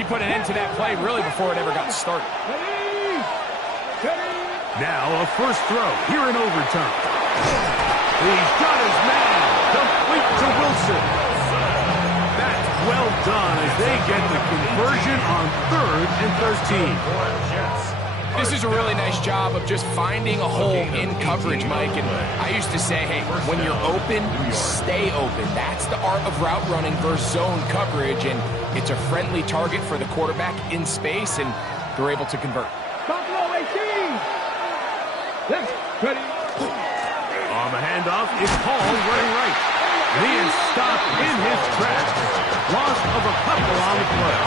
he put an end to that play really before it ever got started. Now a first throw here in overtime. He's got his man. Complete to Wilson. That's well done as they get the conversion on 3rd and 13. This is a really nice job of just finding a hole in coverage, Mike. And I used to say, hey, when you're open, stay open. That's the art of route running versus zone coverage. And it's a friendly target for the quarterback in space, and they're able to convert. Buffalo 18. Left, ready. On the handoff, it's Hall running right. And he is stopped in his tracks. Loss of a couple on the play.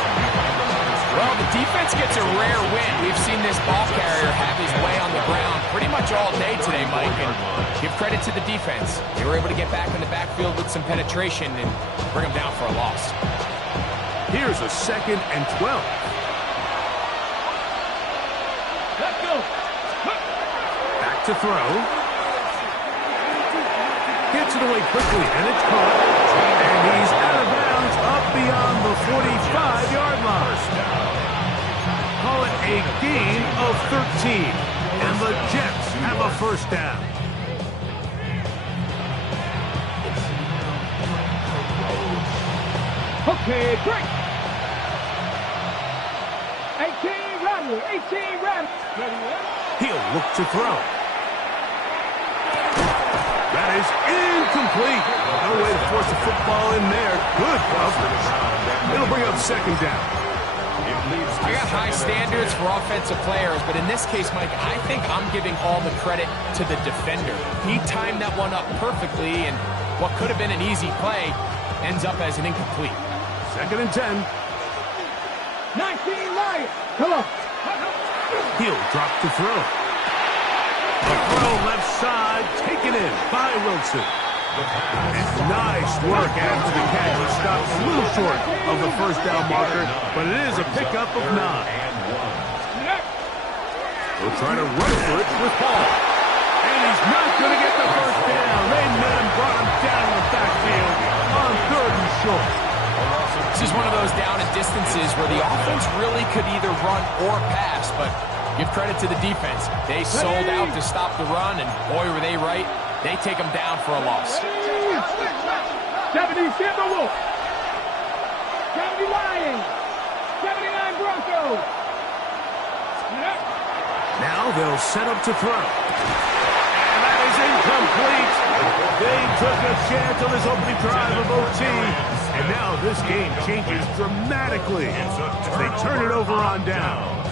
Well, the defense gets a rare win. We've seen this ball carrier have his way on the ground pretty much all day today, Mike, and give credit to the defense. They were able to get back in the backfield with some penetration and bring them down for a loss. Here's a 2nd and 12. Let's go. Back to throw. Gets it away quickly, and it's caught. And he's out of bounds up beyond the 45-yard line. Call it a gain of 13. And the Jets have a first down. Okay, great. 18 run, 18 run. He'll look to throw. That is incomplete. No way to force a football in there. Good coverage. It'll bring up 2nd down. I got high standards for offensive players, but in this case, Mike, I think I'm giving all the credit to the defender. He timed that one up perfectly, and what could have been an easy play ends up as an incomplete. 2nd and 10. 19 Lions. Come on. He'll drop to throw. The throw left side, taken in by Wilson. And nice work after the catch. He stops a little short of the first down marker, but it is a pickup of 9. He'll try to run for it with Hall. And he's not going to get the first down. They met him, brought him down in the backfield on 3rd and short. This is one of those down and distances where the offense really could either run or pass, but give credit to the defense. They sold out to stop the run, and boy, were they right. They take them down for a loss. 70 Timberwolves. 70 Lions. 79 Broncos. Now they'll set up to throw. And that is incomplete. They took a chance on this opening drive of OT. And now this game changes dramatically as they turn it over on down.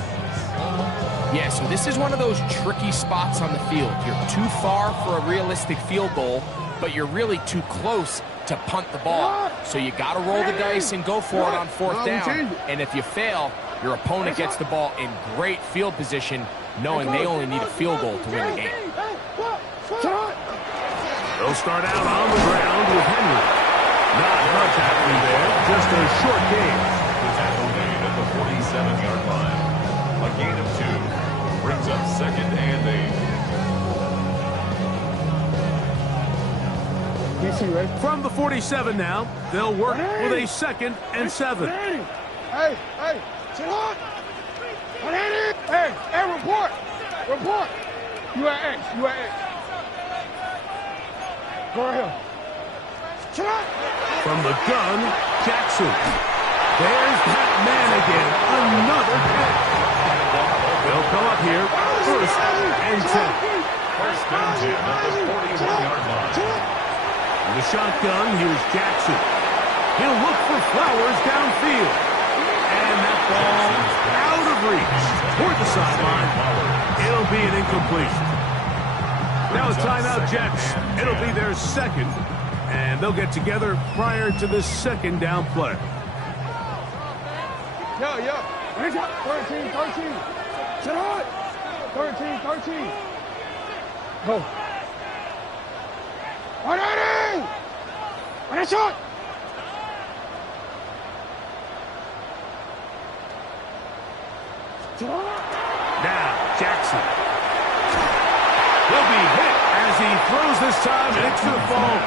Yeah, so this is one of those tricky spots on the field. You're too far for a realistic field goal, but you're really too close to punt the ball. So you got to roll the dice and go for it on fourth down. And if you fail, your opponent gets the ball in great field position, knowing they only need a field goal to win the game. They'll start out on the ground with Henry. Not much happening there, just a short game. The tackle made at the 47-yard line. A gain of 2 brings up 2nd and 8. From the 47 now, they'll work with a 2nd and 7. Hey, sit on. Hey, report. You at X. Go ahead. Sit on. From the gun, Jackson. There's that man again. Another catch. They'll come up here, 1st and 10. First and 10 at the 41-yard line. In the shotgun, here's Jackson. He'll look for Flowers downfield. And that ball out of reach toward the sideline. It'll be an incompletion. Now a timeout, Jets. It'll be their 2nd, and they'll get together prior to the 2nd down play. Yeah. 13. Sit on. 13. Go. 180. On a shot. Now, Jackson. Will be hit as he throws this time, and it's going to fall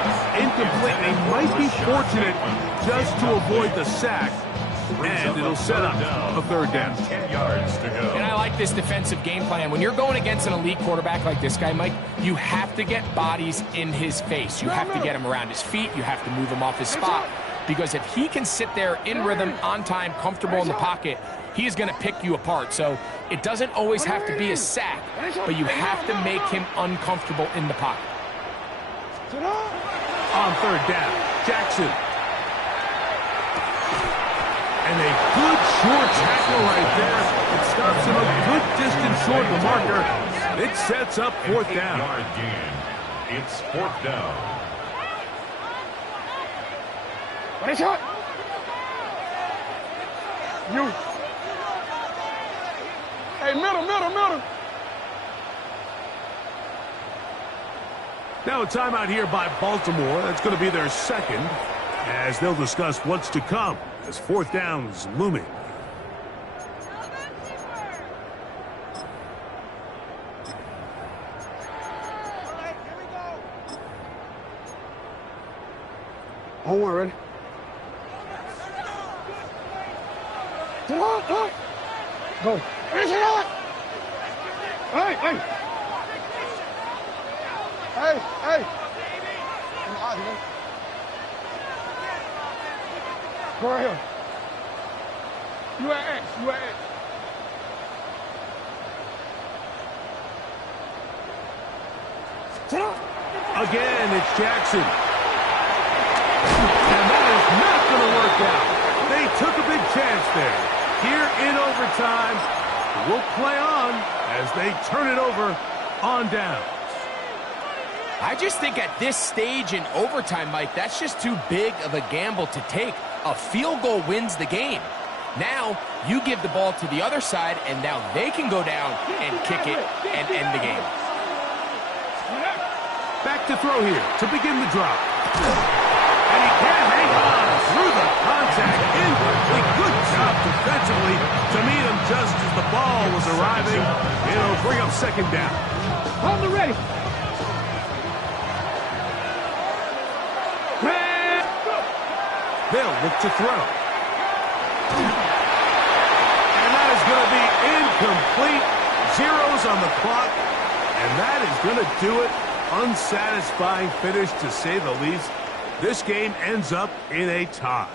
incomplete. They might be fortunate just to avoid the sack, and it'll set up a 3rd down. 10 yards to go. And I like this defensive game plan. When you're going against an elite quarterback like this guy, Mike, you have to get bodies in his face. You have to get him around his feet. You have to move him off his spot. Because if he can sit there in rhythm, on time, comfortable in the pocket, he's going to pick you apart. So it doesn't always have to be a sack, but you have to make him uncomfortable in the pocket. On 3rd down, Jackson. And a good short tackle right there. It stops him a good distance short of the marker. It sets up 4th down. 8-yard gain. It's 4th down. On a shot. You. Hey, middle. Now a timeout here by Baltimore. That's going to be their 2nd, as they'll discuss what's to come as 4th down is looming. On one, ready? Go. Hey. Go right here. You at X. Again, it's Jackson. And that is not going to work out. They took a big chance there. Here in overtime, we'll play on as they turn it over on down. I just think at this stage in overtime, Mike, that's just too big of a gamble to take. A field goal wins the game. Now, you give the ball to the other side, and now they can go down and kick it and end the game. Back to throw here to begin the drop. And he can hang on through the contact. Incomplete. Good job defensively to meet him just as the ball was arriving. It'll bring up 2nd down. Hold the ready. They'll look to throw. And that is going to be incomplete. Zeros on the clock. And that is going to do it. Unsatisfying finish, to say the least. This game ends up in a tie.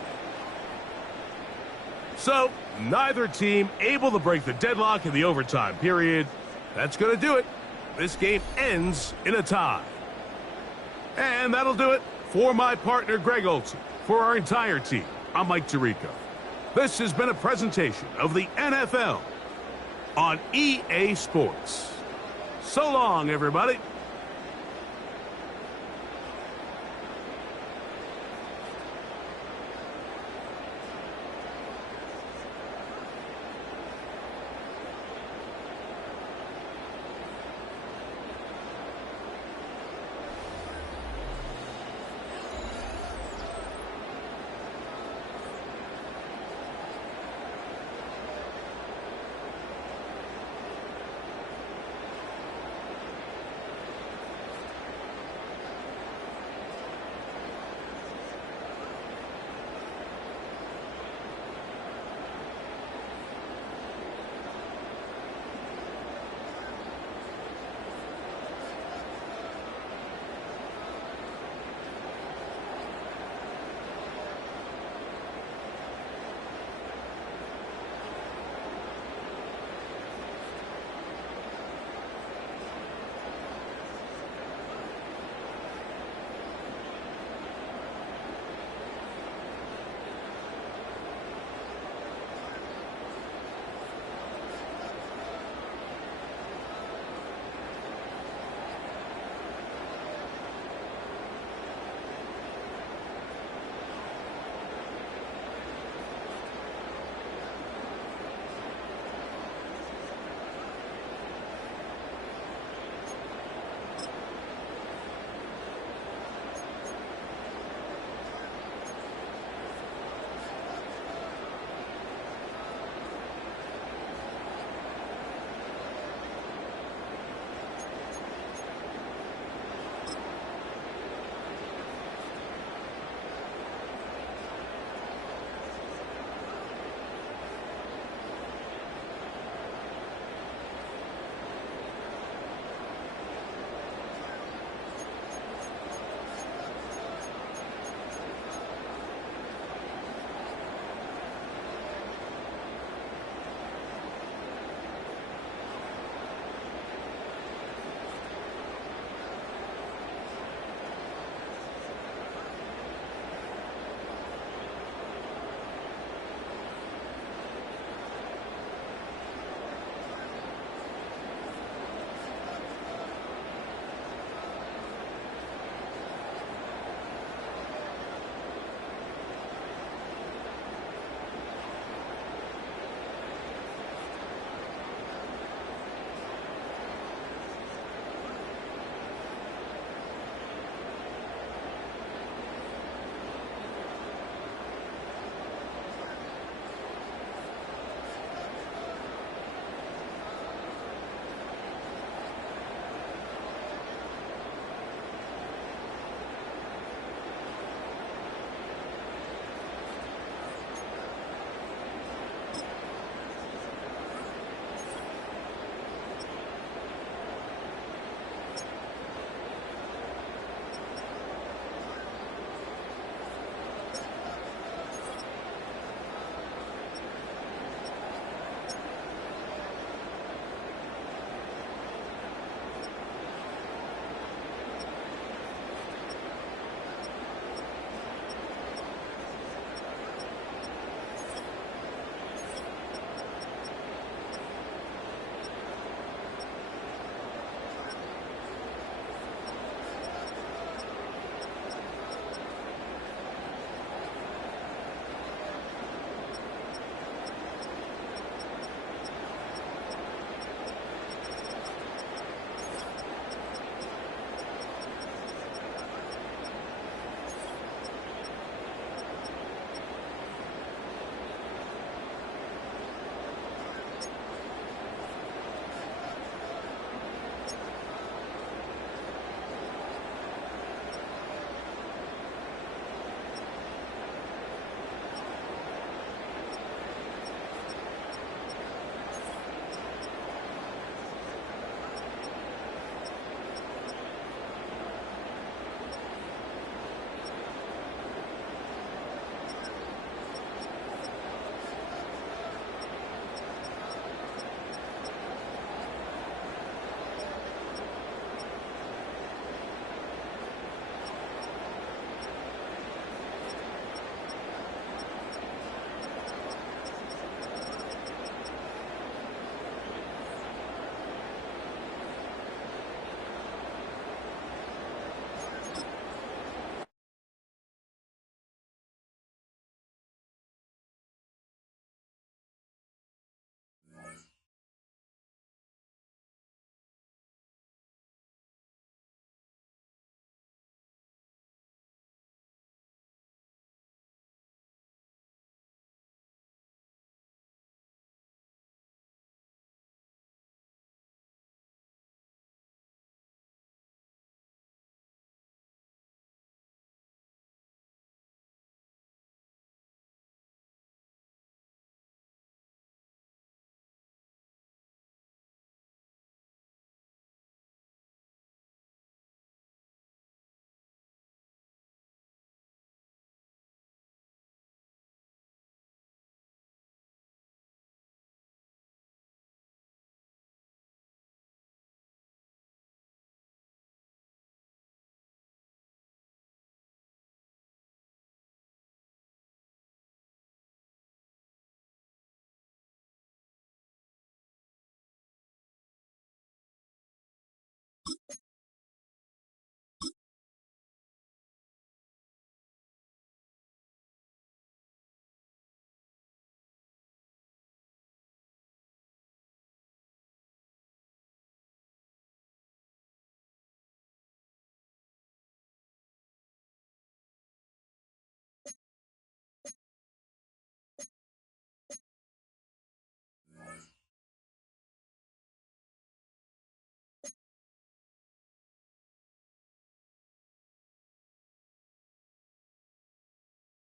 So, Neither team able to break the deadlock in the overtime period. That's going to do it. This game ends in a tie. And that'll do it for my partner, Greg Olson. For our entire team, I'm Mike Tirico. This has been a presentation of the NFL on EA Sports. So long, everybody.